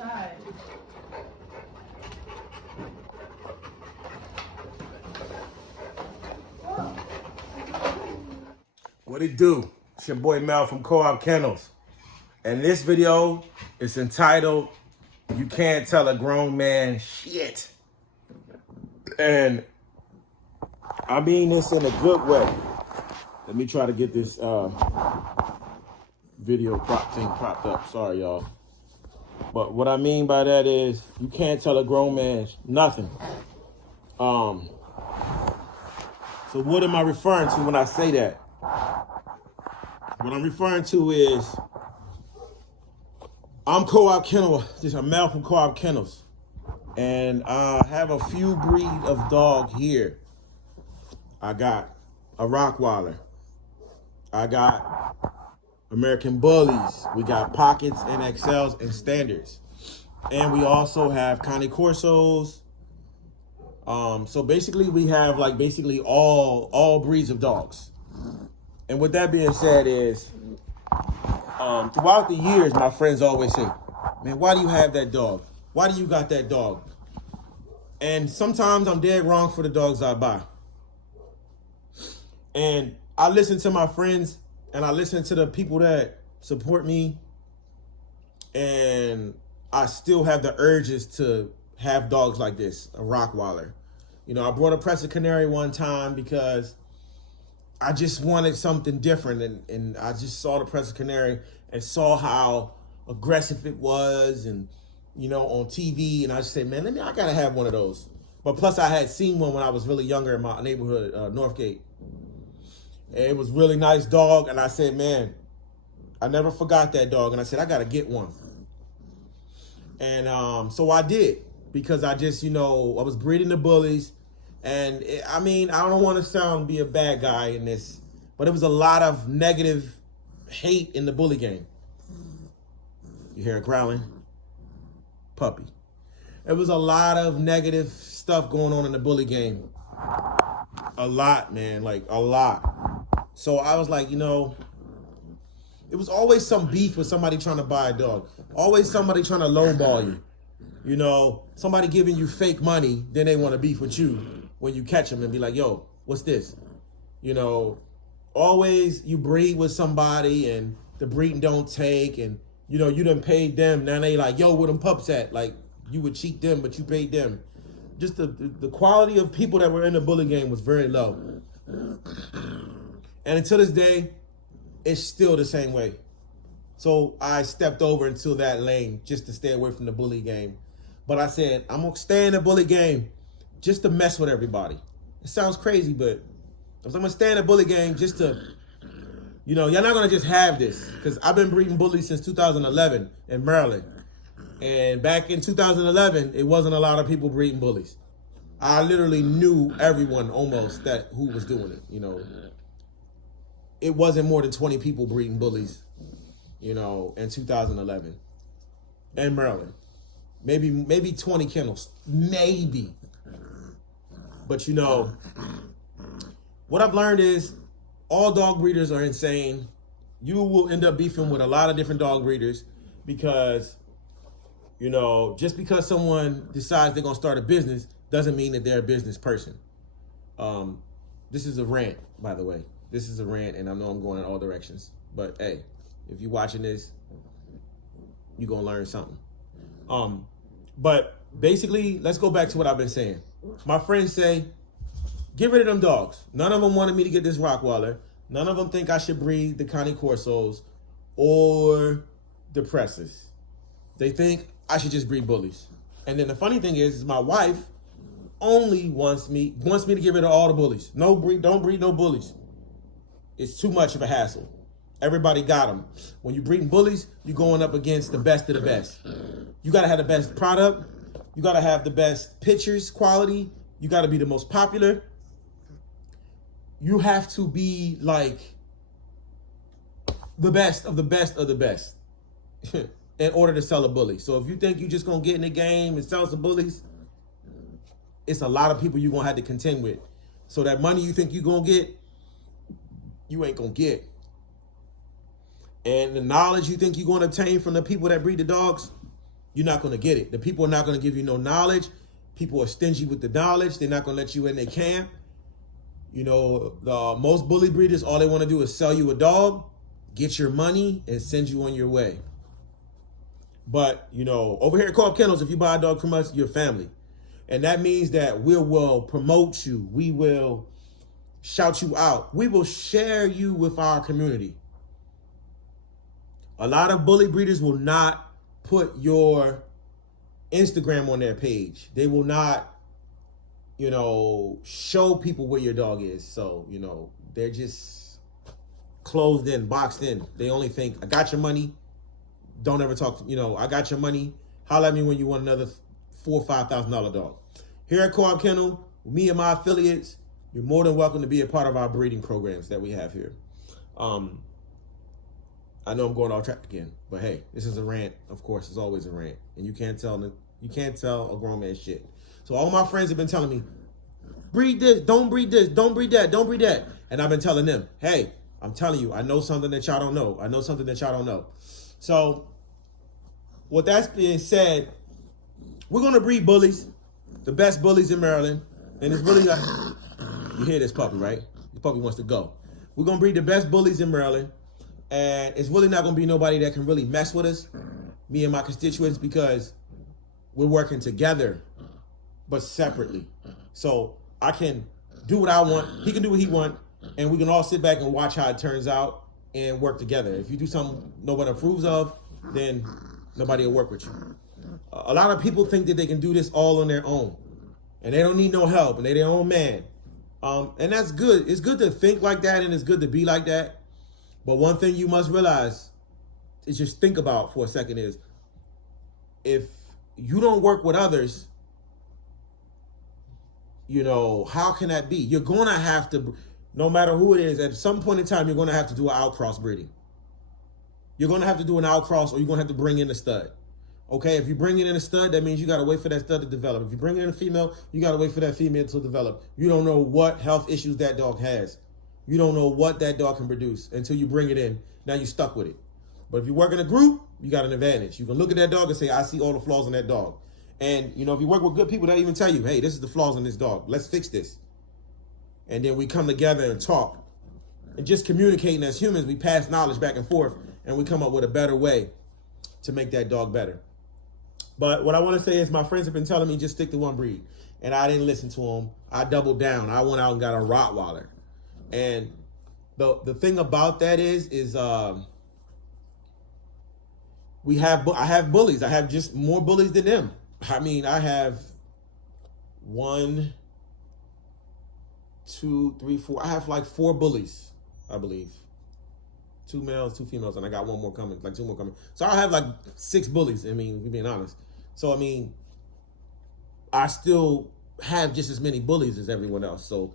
outside. What it do? It's your boy Mel from Co-op Kennels. And this video is entitled, You Can't Tell a Grown Man Shit. And I mean this in a good way. Let me try to get this video propped up. Sorry, y'all. But what I mean by that is you can't tell a grown man nothing. So what am I referring to when I say that? What I'm referring to is I'm Co-op Kennel. This is Mel from Co-op Kennels. And I have a few breed of dog here. I got a Rottweiler. I got American Bullies. We got Pockets and XLs and Standards. And we also have Cane Corsos. So basically we have like basically all breeds of dogs. And with that being said is, throughout the years, my friends always say, man, why do you have that dog? Why do you got that dog? And sometimes I'm dead wrong for the dogs I buy. And I listen to my friends and I listen to the people that support me. And I still have the urges to have dogs like this, a Rottweiler. You know, I brought a Crested Canary one time because I just wanted something different, and I just saw the Crested Canary and saw how aggressive it was, and you know, on TV, and I just said, man, I gotta have one of those. But plus, I had seen one when I was really younger in my neighborhood, Northgate. And it was a really nice dog, and I said, man, I never forgot that dog, and I said, I gotta get one. And so I did, because I just, you know, I was breeding the bullies. And I mean, I don't want to be a bad guy in this, but it was a lot of negative hate in the bully game. You hear it growling? Puppy. It was a lot of negative stuff going on in the bully game. A lot, man, like a lot. So I was like, you know, it was always some beef with somebody trying to buy a dog. Always somebody trying to lowball you. You know, somebody giving you fake money, then they want to beef with you when you catch them and be like, yo, what's this? You know, always you breed with somebody and the breeding don't take, and you know, you done paid them. Now they like, yo, where them pups at? Like, you would cheat them, but you paid them. Just the quality of people that were in the bully game was very low. And until this day, it's still the same way. So I stepped over into that lane just to stay away from the bully game. But I said, I'm gonna stay in the bully game just to mess with everybody. It sounds crazy, but I'm gonna stay in the bully game just to, you know, you're not gonna just have this. Because I've been breeding bullies since 2011 in Maryland. And back in 2011, it wasn't a lot of people breeding bullies. I literally knew everyone almost who was doing it, you know. It wasn't more than 20 people breeding bullies, you know, in 2011 in Maryland. Maybe 20 kennels, maybe. But you know, what I've learned is all dog breeders are insane. You will end up beefing with a lot of different dog breeders because, you know, just because someone decides they're gonna start a business doesn't mean that they're a business person. This is a rant, by the way. This is a rant, and I know I'm going in all directions. But hey, if you're watching this, you're gonna learn something. But basically, let's go back to what I've been saying. My friends say, get rid of them dogs. None of them wanted me to get this Rottweiler. None of them think I should breed the Cane Corsos or the Presses. They think I should just breed bullies. And then the funny thing is my wife only wants me to get rid of all the bullies. Don't breed no bullies. It's too much of a hassle. Everybody got them. When you're breeding bullies, you're going up against the best of the best. You got to have the best product. You got to have the best pictures quality. You got to be the most popular. You have to be like the best of the best of the best in order to sell a bully. So if you think you're just going to get in the game and sell some bullies, it's a lot of people you're going to have to contend with. So that money you think you're going to get, you ain't going to get. And the knowledge you think you're going to obtain from the people that breed the dogs, you're not going to get it. The people are not going to give you no knowledge. People are stingy with the knowledge. They're not going to let you in their camp. You know, most bully breeders, all they want to do is sell you a dog, get your money, and send you on your way. But, you know, over here at Co-op Kennels, if you buy a dog from us, you're family. And that means that we will promote you. We will shout you out. We will share you with our community. A lot of bully breeders will not put your Instagram on their page. They will not, you know, show people where your dog is. So, you know, they're just closed in, boxed in. They only think, I got your money. Don't ever talk to, you know, I got your money. Holler at me when you want another $4,000 or $5,000 dog. Here at Co-op Kennel, me and my affiliates, you're more than welcome to be a part of our breeding programs that we have here. I know I'm going off track again, but hey, this is a rant. Of course, it's always a rant, and you can't tell a grown man shit. So all my friends have been telling me, breed this, don't breed this, don't breed that, don't breed that, and I've been telling them, hey, I'm telling you, I know something that y'all don't know. I know something that y'all don't know. So, with that being said, we're gonna breed bullies, the best bullies in Maryland, and it's really you hear this puppy, right? The puppy wants to go. We're gonna breed the best bullies in Maryland. And it's really not going to be nobody that can really mess with us, me and my constituents, because we're working together, but separately. So I can do what I want, he can do what he wants, and we can all sit back and watch how it turns out and work together. If you do something no one approves of, then nobody will work with you. A lot of people think that they can do this all on their own, and they don't need no help, and they're their own man. And that's good. It's good to think like that, and it's good to be like that. But one thing you must realize is just think about for a second is if you don't work with others, you know, how can that be? You're going to have to, no matter who it is, at some point in time, you're going to have to do an outcross breeding. You're going to have to do an outcross or you're going to have to bring in a stud. Okay, if you bring in a stud, that means you got to wait for that stud to develop. If you bring in a female, you got to wait for that female to develop. You don't know what health issues that dog has. You don't know what that dog can produce until you bring it in. Now you're stuck with it. But if you work in a group, you got an advantage. You can look at that dog and say, I see all the flaws in that dog. And, you know, if you work with good people, they'll even tell you, hey, this is the flaws in this dog. Let's fix this. And then we come together and talk. And just communicating as humans, we pass knowledge back and forth, and we come up with a better way to make that dog better. But what I want to say is my friends have been telling me just stick to one breed. And I didn't listen to them. I doubled down. I went out and got a Rottweiler. And the thing about that is I have bullies. I have just more bullies than them. I mean, I have 1, 2, 3, 4. I have like 4 bullies, I believe. 2 males, 2 females, and I got 1 more coming, like 2 more coming. So I have like 6 bullies. I mean, being honest. So I mean, I still have just as many bullies as everyone else. So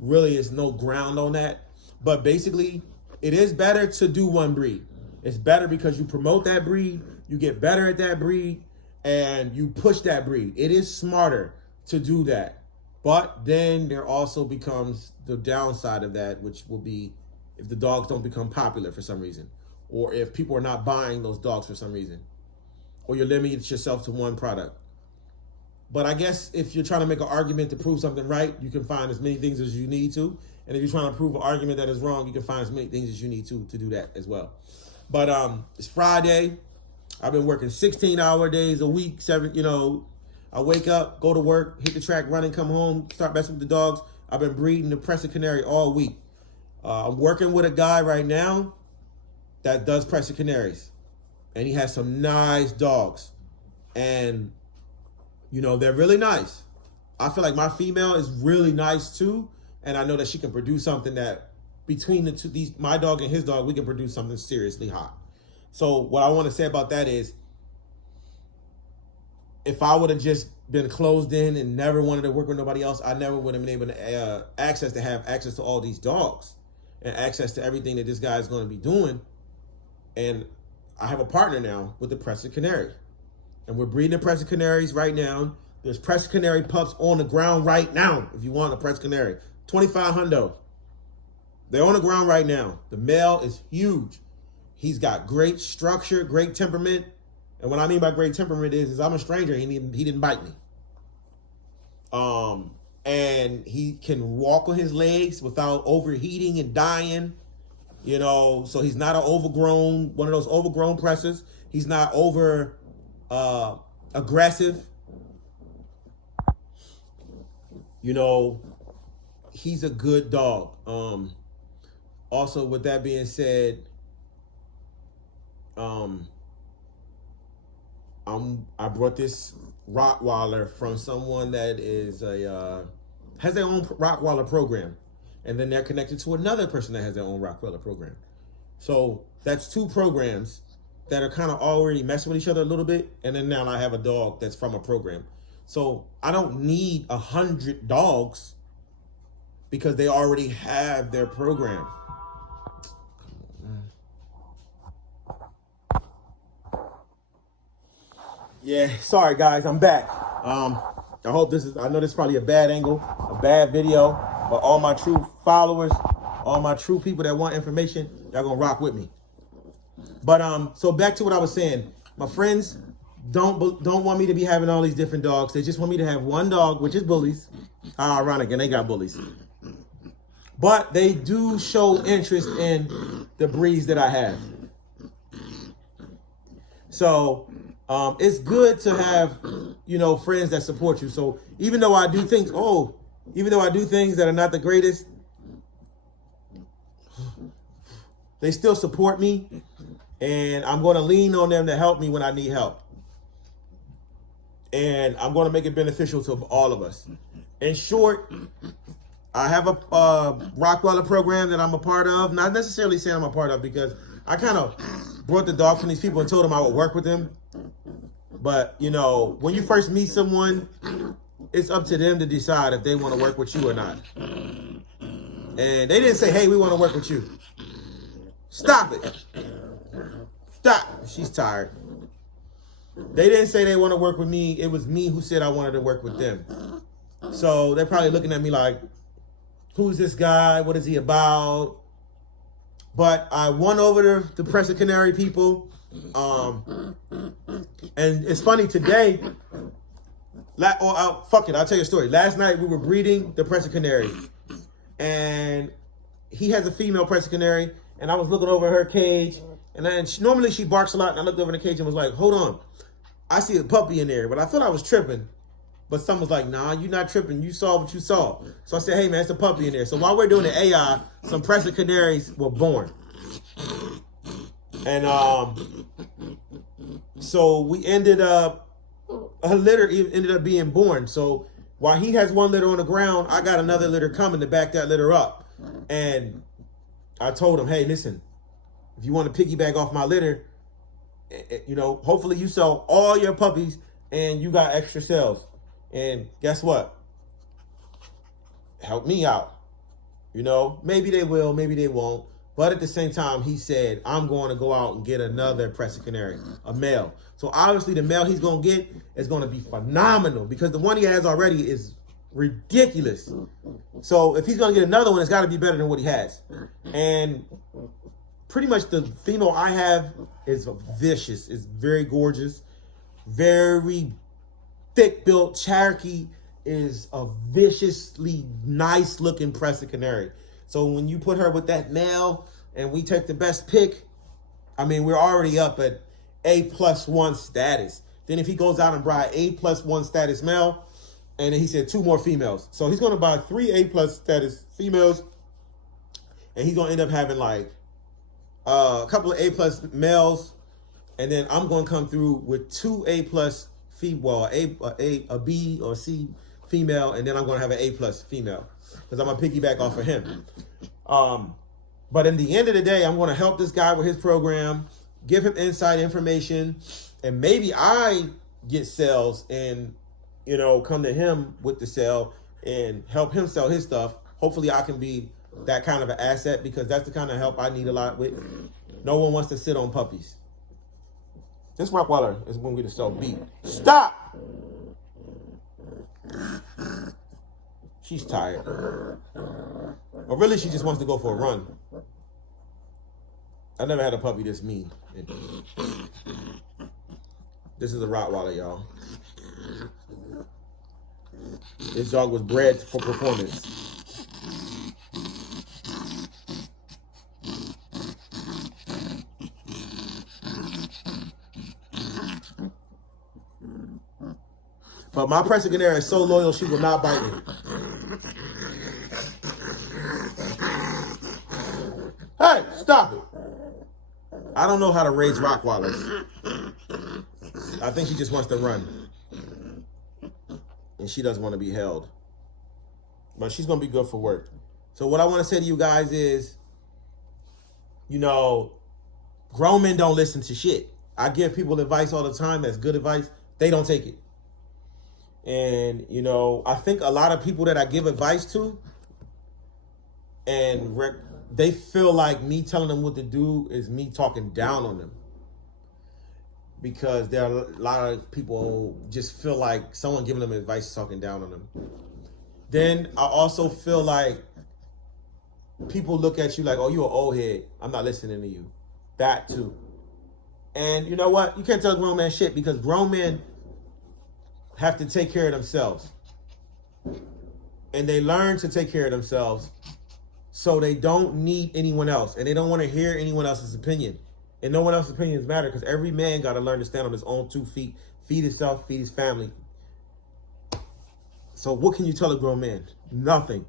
really is no ground on that. But basically, it is better to do one breed. It's better because you promote that breed, you get better at that breed, and you push that breed. It is smarter to do that. But then there also becomes the downside of that, which will be if the dogs don't become popular for some reason, or if people are not buying those dogs for some reason, or you're limiting yourself to one product. But I guess if you're trying to make an argument to prove something right, you can find as many things as you need to. And if you're trying to prove an argument that is wrong, you can find as many things as you need to do that as well. But it's Friday. I've been working 16-hour days a week, 7, you know. I wake up, go to work, hit the track running, come home, start messing with the dogs. I've been breeding the Crested Canary all week. I'm working with a guy right now that does Crested Canaries. And he has some nice dogs. And you know, they're really nice. I feel like my female is really nice too. And I know that she can produce something that between the two, my dog and his dog, we can produce something seriously hot. So what I want to say about that is if I would have just been closed in and never wanted to work with nobody else, I never would have been able to have access to all these dogs and access to everything that this guy is going to be doing. And I have a partner now with the Crested Canary. And we're breeding the Crested Canaries right now. There's Crested Canary pups on the ground right now. If you want a Crested Canary, $2,500. They're on the ground right now. The male is huge. He's got great structure, great temperament. And what I mean by great temperament is I'm a stranger. He didn't bite me. And he can walk on his legs without overheating and dying. You know, so he's not one of those overgrown pressers. He's not over aggressive. You know, he's a good dog. Also, with that being said, I brought this Rottweiler from someone that is has their own Rottweiler program, and then they're connected to another person that has their own Rottweiler program. So that's two programs that are kind of already messing with each other a little bit, and then now I have a dog that's from a program. So I don't need 100 dogs because they already have their program. Yeah, sorry guys, I'm back. I know this is probably a bad angle, a bad video, but all my true followers, all my true people that want information, y'all gonna rock with me. But so back to what I was saying. My friends don't want me to be having all these different dogs. They just want me to have one dog, which is bullies. How ironic, and they got bullies. But they do show interest in the breeds that I have. So it's good to have, you know, friends that support you. So even though I do things that are not the greatest, they still support me, and I'm going to lean on them to help me when I need help. And I'm going to make it beneficial to all of us. In short, I have a Rottweiler program that I'm a part of. Not necessarily saying I'm a part of, because I kind of brought the dog from these people and told them I would work with them. But, you know, when you first meet someone, it's up to them to decide if they want to work with you or not. And they didn't say, hey, we want to work with you. Stop it. Stop. She's tired. They didn't say they want to work with me. It was me who said I wanted to work with them. So they're probably looking at me like, who's this guy? What is he about? But I won over the Presa Canary people. And it's funny today. Fuck it, I'll tell you a story. Last night we were breeding the Presa Canary, and he has a female Presa Canary, and I was looking over her cage, and then normally she barks a lot, and I looked over in the cage and was like, hold on, I see a puppy in there. But I thought I was tripping, but someone was like, nah, you're not tripping, you saw what you saw. So I said, hey man, it's a puppy in there. So while we're doing the AI, some Presa Canaries were born. And so we ended up, a litter ended up being born. So while he has one litter on the ground, I got another litter coming to back that litter up. And I told him, hey, listen, if you want to piggyback off my litter, you know, hopefully you sell all your puppies and you got extra cells. And guess what? Help me out. You know, maybe they will, maybe they won't. But at the same time, he said, I'm going to go out and get another Presa Canary, a male. So obviously the male he's going to get is going to be phenomenal, because the one he has already is ridiculous. So if he's going to get another one, it's got to be better than what he has. And pretty much the female I have is vicious. It's very gorgeous, very thick-built. Cherokee is a viciously nice-looking Presa Canary. So when you put her with that male and we take the best pick, I mean, we're already up at A+1 status. Then if he goes out and buy A+1 status male, and then he said 2 more females. So he's going to buy 3 A+ status females, and he's going to end up having like a couple of A+ males, and then I'm going to come through with 2 A+ female, a B or C female, and then I'm going to have an A+ female, because I'm going to piggyback off of him. But in the end of the day, I'm going to help this guy with his program, give him inside information, and maybe I get sales and, you know, come to him with the sale and help him sell his stuff. Hopefully I can be that kind of an asset, because that's the kind of help I need a lot with. No one wants to sit on puppies. This Rottweiler is when we just sell beat. Stop! She's tired. Or really, she just wants to go for a run. I never had a puppy this mean. This is a Rottweiler, y'all. This dog was bred for performance. But my Presa Canary is so loyal, she will not bite me. Hey, stop it. I don't know how to raise Rottweilers. I think she just wants to run. And she doesn't want to be held. But she's going to be good for work. So what I want to say to you guys is, you know, grown men don't listen to shit. I give people advice all the time that's good advice. They don't take it. And, you know, I think a lot of people that I give advice to, and they feel like me telling them what to do is me talking down on them. Because there are a lot of people just feel like someone giving them advice is talking down on them. Then I also feel like people look at you like, oh, you're an old head. I'm not listening to you. That too. And you know what? You can't tell a grown man shit because grown men have to take care of themselves. And they learn to take care of themselves so they don't need anyone else. And they don't want to hear anyone else's opinion. And no one else's opinions matter because every man got to learn to stand on his own 2 feet, feed himself, feed his family. So what can you tell a grown man? Nothing.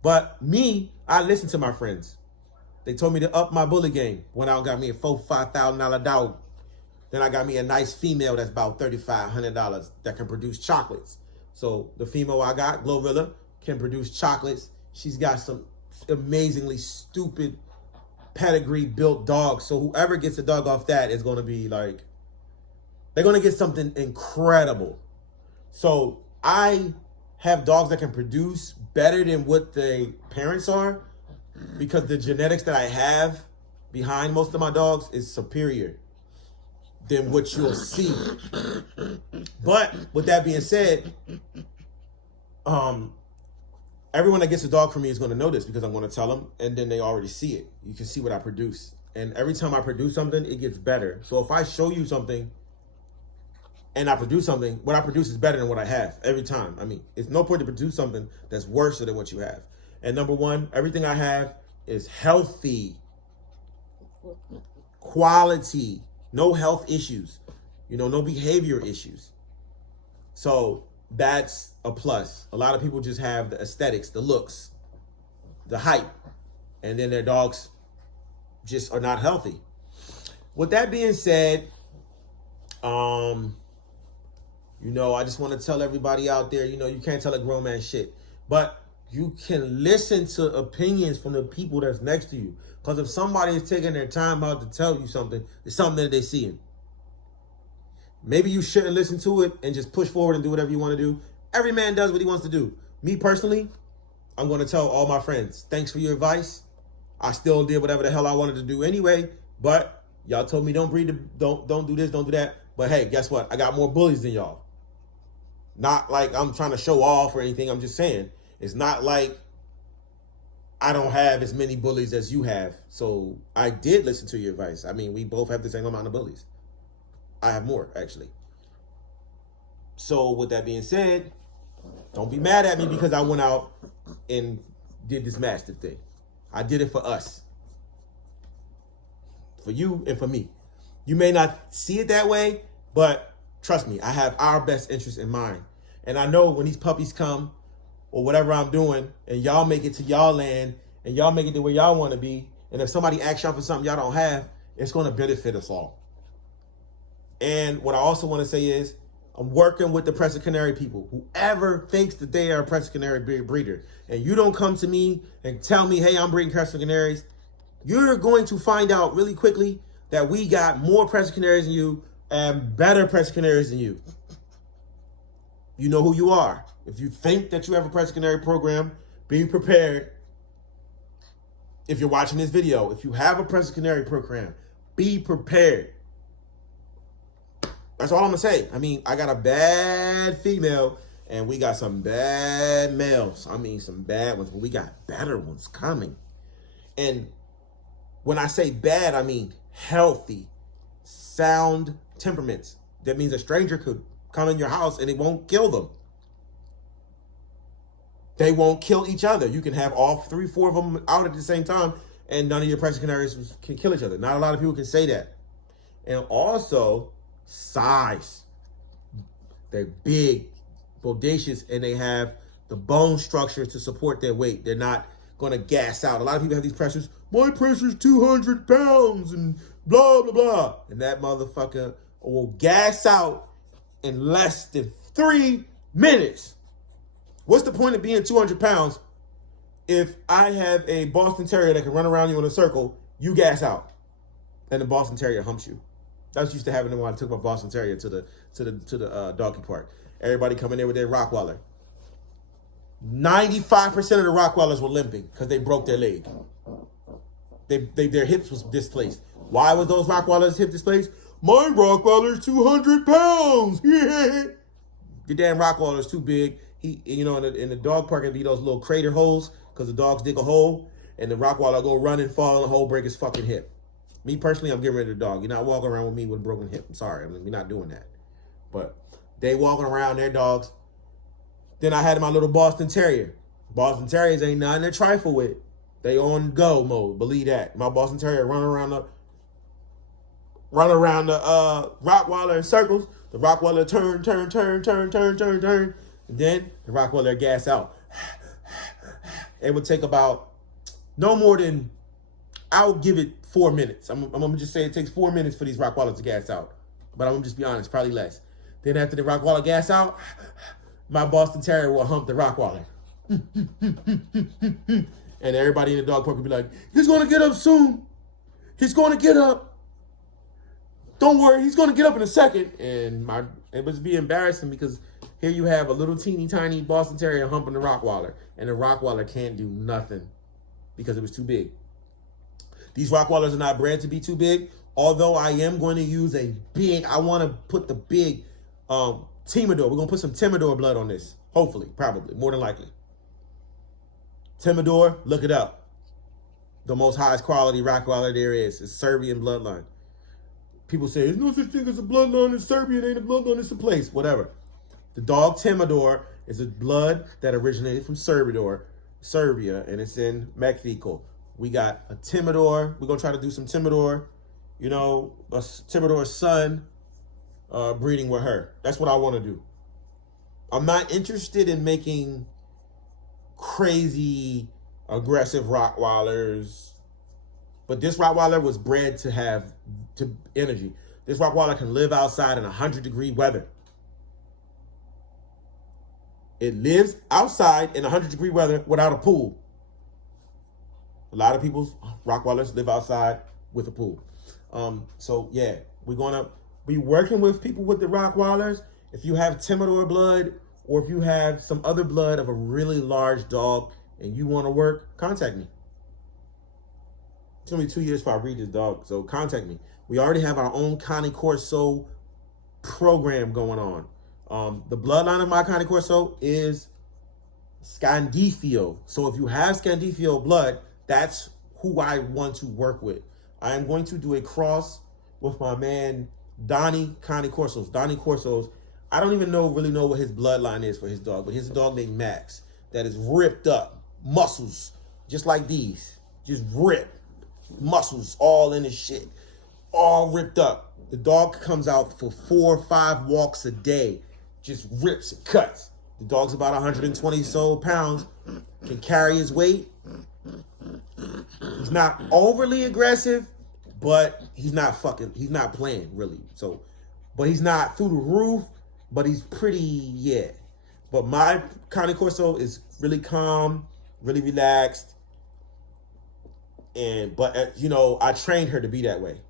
But me, I listen to my friends. They told me to up my bully game. Went out and got me a $4,000-$5,000 dog. Then I got me a nice female that's about $3,500 that can produce chocolates. So the female I got, Glorilla, can produce chocolates. She's got some amazingly stupid pedigree built dogs. So whoever gets a dog off that is going to be like, they're going to get something incredible. So I have dogs that can produce better than what the parents are because the genetics that I have behind most of my dogs is superior than what you'll see. But with that being said, everyone that gets a dog from me is going to know this because I'm going to tell them, and then they already see it. You can see what I produce. And every time I produce something, it gets better. So if I show you something and I produce something, what I produce is better than what I have every time. I mean, it's no point to produce something that's worse than what you have. And number one, everything I have is healthy, quality, no health issues, you know, no behavior issues. So that's a plus. A lot of people just have the aesthetics, the looks, the hype, and then their dogs just are not healthy. With that being said, you know, I just want to tell everybody out there, you know, you can't tell a grown man shit, but you can listen to opinions from the people that's next to you. Because if somebody is taking their time out to tell you something, it's something that they're seeing. Maybe you shouldn't listen to it and just push forward and do whatever you want to do. Every man does what he wants to do. Me personally, I'm going to tell all my friends, thanks for your advice. I still did whatever the hell I wanted to do anyway, but y'all told me don't breed, don't do this, don't do that. But hey, guess what? I got more bullies than y'all. Not like I'm trying to show off or anything. I'm just saying, it's not like I don't have as many bullies as you have. So I did listen to your advice. I mean, we both have the same amount of bullies. I have more, actually. So with that being said, don't be mad at me because I went out and did this master thing. I did it for us. For you and for me. You may not see it that way, but trust me, I have our best interest in mind. And I know when these puppies come or whatever I'm doing and y'all make it to y'all land and y'all make it to where y'all want to be, and if somebody asks y'all for something y'all don't have, it's going to benefit us all. And what I also want to say is I'm working with the Presa Canary people. Whoever thinks that they are a Presa Canary breeder and you don't come to me and tell me, hey, I'm breeding Presa Canaries, you're going to find out really quickly that we got more Presa Canaries than you and better Presa Canaries than you. You know who you are. If you think that you have a Presa Canary program, be prepared. If you're watching this video, if you have a Presa Canary program, be prepared. That's all I'm gonna say. I mean, I got a bad female and we got some bad males. I mean, some bad ones, but we got better ones coming. And when I say bad, I mean healthy, sound temperaments. That means a stranger could come in your house and it won't kill them. They won't kill each other. You can have all 3, 4 of them out at the same time, and none of your Presa Canaries can kill each other. Not a lot of people can say that. And also, size. They're big, bodacious, and they have the bone structure to support their weight. They're not going to gas out. A lot of people have these pressures. My pressure's 200 pounds and blah, blah, blah. And that motherfucker will gas out in less than 3 minutes. What's the point of being 200 pounds if I have a Boston Terrier that can run around you in a circle, you gas out, and the Boston Terrier humps you? That used to happen when I took my Boston Terrier to the doggy park. Everybody coming there with their Rottweiler. 95% of the Rottweilers were limping because they broke their leg. Their hips was displaced. Why was those Rottweilers hip displaced? My Rottweiler's 200 pounds. The damn Rottweiler's too big. In the dog park, it'd be those little crater holes because the dogs dig a hole and the Rottweiler go run and fall in the hole, break his fucking hip. Me personally, I'm getting rid of the dog. You're not walking around with me with a broken hip. I'm sorry. We're not doing that. But they walking around their dogs. Then I had my little Boston Terrier. Boston Terriers ain't nothing to trifle with. They on go mode. Believe that. My Boston Terrier run around the Rottweiler in circles. The Rottweiler turn. And then the Rottweiler gas out. It would take about no more than, I'll give it 4 minutes. I'm going to just say it takes 4 minutes for these Rottweilers to gas out. But I'm going to just be honest, probably less. Then after the Rottweiler gas out, my Boston Terrier will hump the Rottweiler. And everybody in the dog park will be like, he's going to get up soon. He's going to get up. Don't worry, he's going to get up in a second. And it would be embarrassing because here you have a little teeny tiny Boston Terrier humping the Rottweiler, and the Rottweiler can't do nothing because it was too big. These Rottweilers are not bred to be too big, although I am going to use I want to put the big Timador. We're going to put some Timador blood on this. Hopefully, probably, more than likely. Timador, look it up. The most highest quality Rottweiler there is. It's Serbian bloodline. People say, there's no such thing as a bloodline in Serbia. It ain't a bloodline, it's a place. Whatever. The dog Timador is a blood that originated from Serbia, and it's in Mexico. We got a Timador. We're going to try to do some Timador, a Timador's son breeding with her. That's what I want to do. I'm not interested in making crazy, aggressive Rottweilers, but this Rottweiler was bred to have energy. This Rottweiler can live outside in 100-degree weather. It lives outside in 100-degree weather without a pool. A lot of people's Rottweilers live outside with a pool. So yeah, we're gonna be working with people with the Rottweilers. If you have Timador blood, or if you have some other blood of a really large dog and you want to work, contact me. It's gonna be 2 years before I breed this dog, so contact me. We already have our own Cane Corso program going on. The bloodline of my Cane Corso is Scandifio. So if you have Scandifio blood, that's who I want to work with. I am going to do a cross with my man Donnie Cane Corsos. Donnie Corsos, I don't even really know what his bloodline is for his dog, but he's a dog named Max that is ripped up, muscles, just like these, just ripped, muscles all in his shit, all ripped up. The dog comes out for 4 or 5 walks a day, just rips and cuts. The dog's about 120 pounds, can carry his weight. He's not overly aggressive, but he's not playing really. So, but he's not through the roof, but he's pretty, But my Cane Corso is really calm, really relaxed. But I trained her to be that way.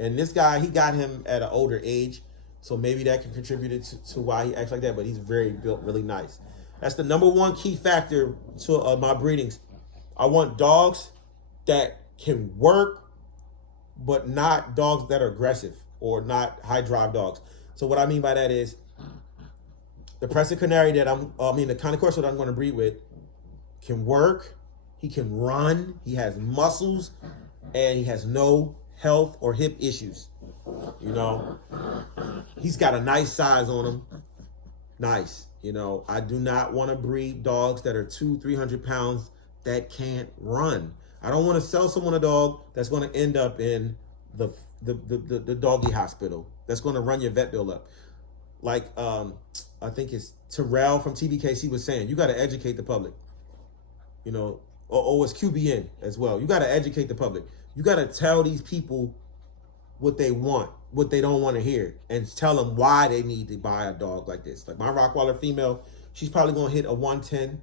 And this guy, he got him at an older age. So maybe that can contribute to why he acts like that, but he's built really nice. That's the number one key factor to my breedings. I want dogs that can work, but not dogs that are aggressive or not high drive dogs. So what I mean by that is the Presa Canary the Cane Corso that I'm going to breed with can work, he can run, he has muscles, and he has no health or hip issues. You know, he's got a nice size on him. Nice. You know, I do not want to breed dogs that are 200-300 pounds that can't run. I don't want to sell someone a dog that's going to end up in the doggy hospital. That's going to run your vet bill up. Like, I think it's Terrell from TBKC was saying, you got to educate the public. You know, or it's QBN as well. You got to educate the public. You got to tell these people what they want, what they don't want to hear, and tell them why they need to buy a dog like this. Like my Rottweiler female, she's probably going to hit a 110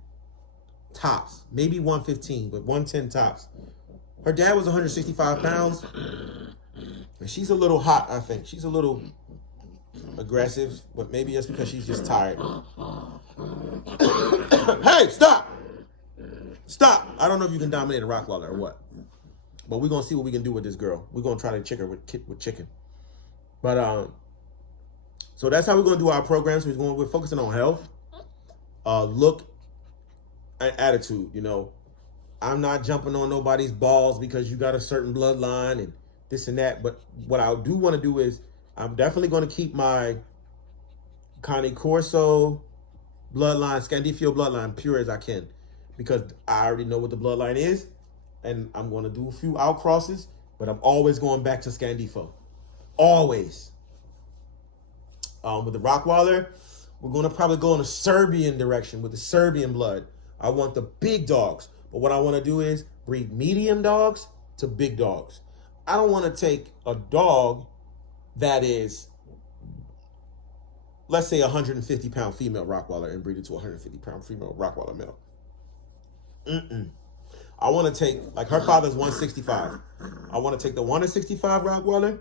tops, maybe 115, but 110 tops. Her dad was 165 pounds, and she's a little hot, I think. She's a little aggressive, but maybe it's because she's just tired. Hey, stop! Stop! I don't know if you can dominate a Rottweiler or what, but we're going to see what we can do with this girl. We're going to try to chick her with chicken. But, so that's how we're going to do our programs. We're focusing on health, look, and attitude. You know, I'm not jumping on nobody's balls because you got a certain bloodline and this and that. But what I do want to do is I'm definitely going to keep my Cane Corso bloodline, Scandifio bloodline, pure as I can, because I already know what the bloodline is, and I'm going to do a few outcrosses, but I'm always going back to Scandifo. Always. With the Rottweiler, we're going to probably go in a Serbian direction with the Serbian blood. I want the big dogs, but what I want to do is breed medium dogs to big dogs. I don't want to take a dog that is, let's say, 150-pound female Rottweiler and breed it to a 150-pound female Rottweiler male. I want to take, like her father's 165. I want to take the 165 Rottweiler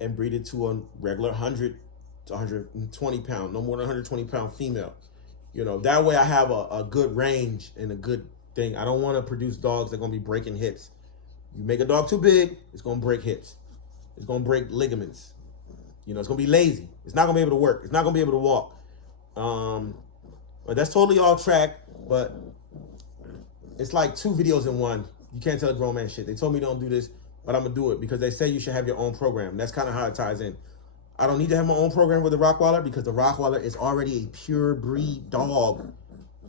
and breed it to a regular 100 to 120 pound, no more than 120 pound female. You know, that way I have a good range and a good thing. I don't want to produce dogs that are going to be breaking hips. You make a dog too big, it's going to break hips. It's going to break ligaments. You know, it's going to be lazy. It's not going to be able to work. It's not going to be able to walk. But that's totally off track, but it's like 2 videos in one. You can't tell a grown man shit. They told me don't do this, but I'm going to do it because they say you should have your own program. That's kind of how it ties in. I don't need to have my own program with the Rottweiler because the Rottweiler is already a pure breed dog.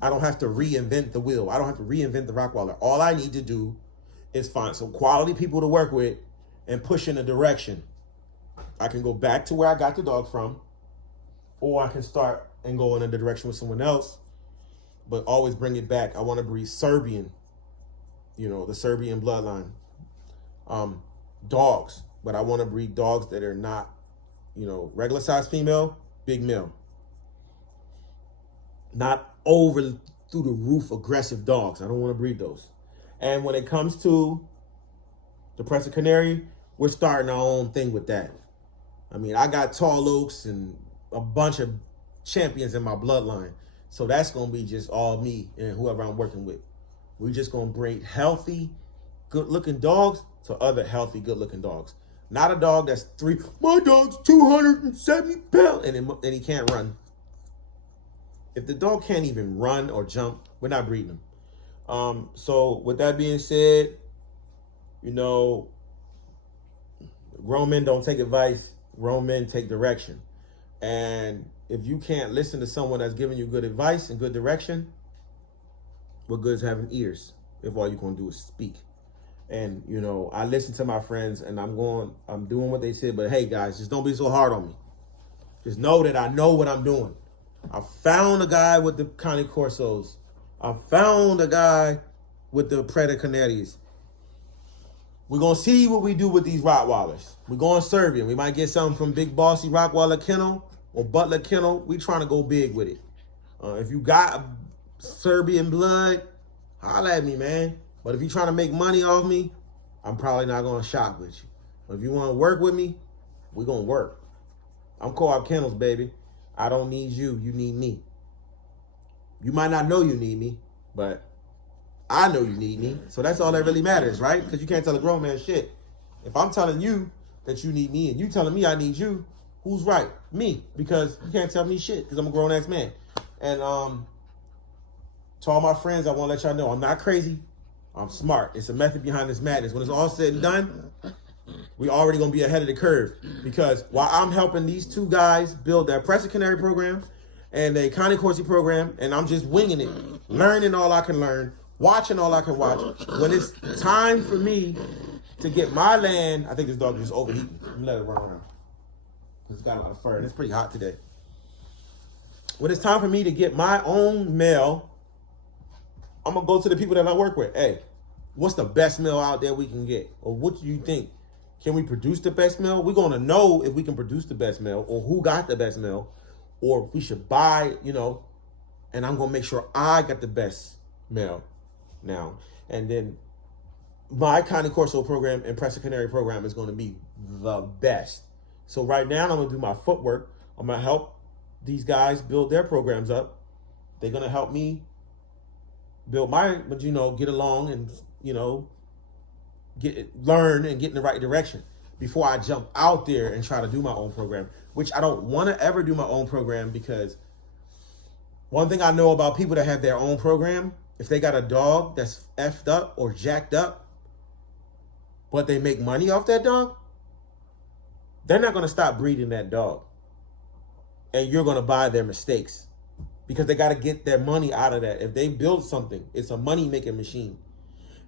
I don't have to reinvent the wheel. I don't have to reinvent the Rottweiler. All I need to do is find some quality people to work with and push in a direction. I can go back to where I got the dog from, or I can start and go in a direction with someone else, but always bring it back. I want to breed Serbian, you know, the Serbian bloodline. Dogs, but I want to breed dogs that are not, you know, regular size female, big male. Not over through the roof aggressive dogs. I don't want to breed those. And when it comes to the Presa Canary, we're starting our own thing with that. I mean, I got tall oaks and a bunch of champions in my bloodline. So that's going to be just all me and whoever I'm working with. We're just going to breed healthy, good-looking dogs to other healthy, good-looking dogs. Not a dog that's my dog's 270 pounds, and he can't run. If the dog can't even run or jump, we're not breeding him. So with that being said, you know, grown men don't take advice. Grown men take direction. And if you can't listen to someone that's giving you good advice and good direction, what good is having ears if all you're going to do is speak? And, you know, I listen to my friends and I'm doing what they said. But hey, guys, just don't be so hard on me. Just know that I know what I'm doing. I found a guy with the Cane Corsos. I found a guy with the Preda Canaries. We're going to see what we do with these Rottweilers. We're going Serbian. We might get something from Big Bossy Rottweiler Kennel or Butler Kennel. We trying to go big with it. If you got Serbian blood, holla at me, man. But if you're trying to make money off me, I'm probably not going to shop with you. But if you want to work with me, we're going to work. I'm Co-op Kennels, baby. I don't need you. You need me. You might not know you need me, but I know you need me. So that's all that really matters, right? Because you can't tell a grown man shit. If I'm telling you that you need me and you telling me I need you, who's right? Me. Because you can't tell me shit because I'm a grown-ass man. And to all my friends, I want to let y'all know I'm not crazy. I'm smart. It's a method behind this madness. When it's all said and done, We already gonna be ahead of the curve, because while I'm helping these two guys build their Crescent Canary program and a Cane Corsi program, and I'm just winging it, learning all I can learn, watching all I can watch. When it's time for me to get my land, I think this dog is just overheating. Let me let it run around. It's got a lot of fur and it's pretty hot today. When it's time for me to get my own male, I'm gonna go to the people that I work with. Hey, what's the best male out there we can get? Or what do you think? Can we produce the best male? We're gonna know if we can produce the best male, or who got the best male, or if we should buy, and I'm gonna make sure I got the best male now. And then my Cane Corso program and Crescent Canary program is gonna be the best. So right now I'm gonna do my footwork. I'm gonna help these guys build their programs up. They're gonna help me build mine, but get along and learn and get in the right direction before I jump out there and try to do my own program, which I don't want to ever do my own program, because one thing I know about people that have their own program, if they got a dog that's effed up or jacked up, but they make money off that dog, they're not going to stop breeding that dog. And you're going to buy their mistakes, because they got to get their money out of that. If they build something, it's a money-making machine.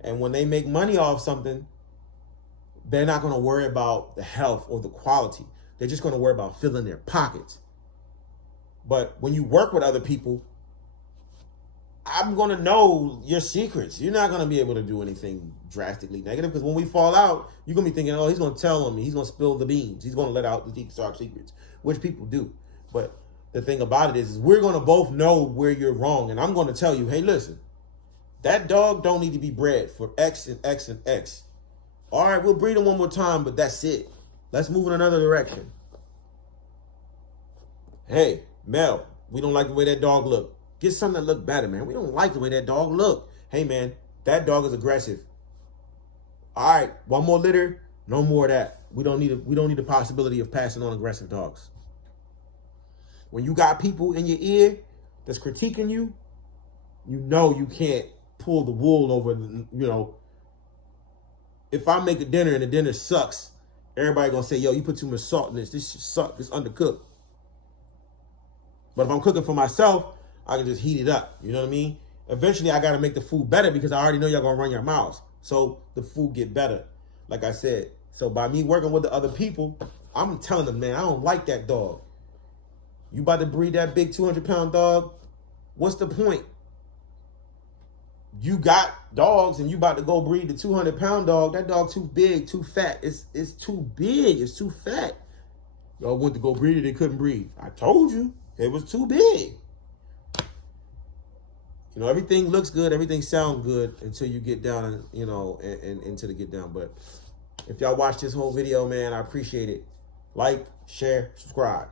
And when they make money off something, they're not going to worry about the health or the quality. They're just going to worry about filling their pockets. But when you work with other people, I'm going to know your secrets. You're not going to be able to do anything drastically negative, because when we fall out, you're going to be thinking, oh, he's going to tell on me. He's going to spill the beans. He's going to let out the deep, dark secrets, which people do. But the thing about it is we're going to both know where you're wrong. And I'm going to tell you, hey, listen, that dog don't need to be bred for X and X and X. All right, we'll breed him one more time, but that's it. Let's move in another direction. Hey, Mel, we don't like the way that dog look. Get something that look better, man. We don't like the way that dog look. Hey, man, that dog is aggressive. All right, one more litter, no more of that. We don't need the possibility of passing on aggressive dogs. When you got people in your ear that's critiquing you, you can't pull the wool over, if I make a dinner and the dinner sucks, everybody gonna say, yo, you put too much salt in this. This should suck. It's undercooked. But if I'm cooking for myself, I can just heat it up. You know what I mean? Eventually, I got to make the food better, because I already know y'all going to run your mouths. So the food get better, like I said. So by me working with the other people, I'm telling them, man, I don't like that dog. You about to breed that big 200-pound dog? What's the point? You got dogs and you about to go breed the 200-pound dog. That dog too big, too fat. It's too big. It's too fat. Y'all went to go breed it, they couldn't breed. I told you, it was too big. Everything looks good, everything sounds good until you get down and until they get down. But if y'all watch this whole video, man, I appreciate it. Like, share, subscribe.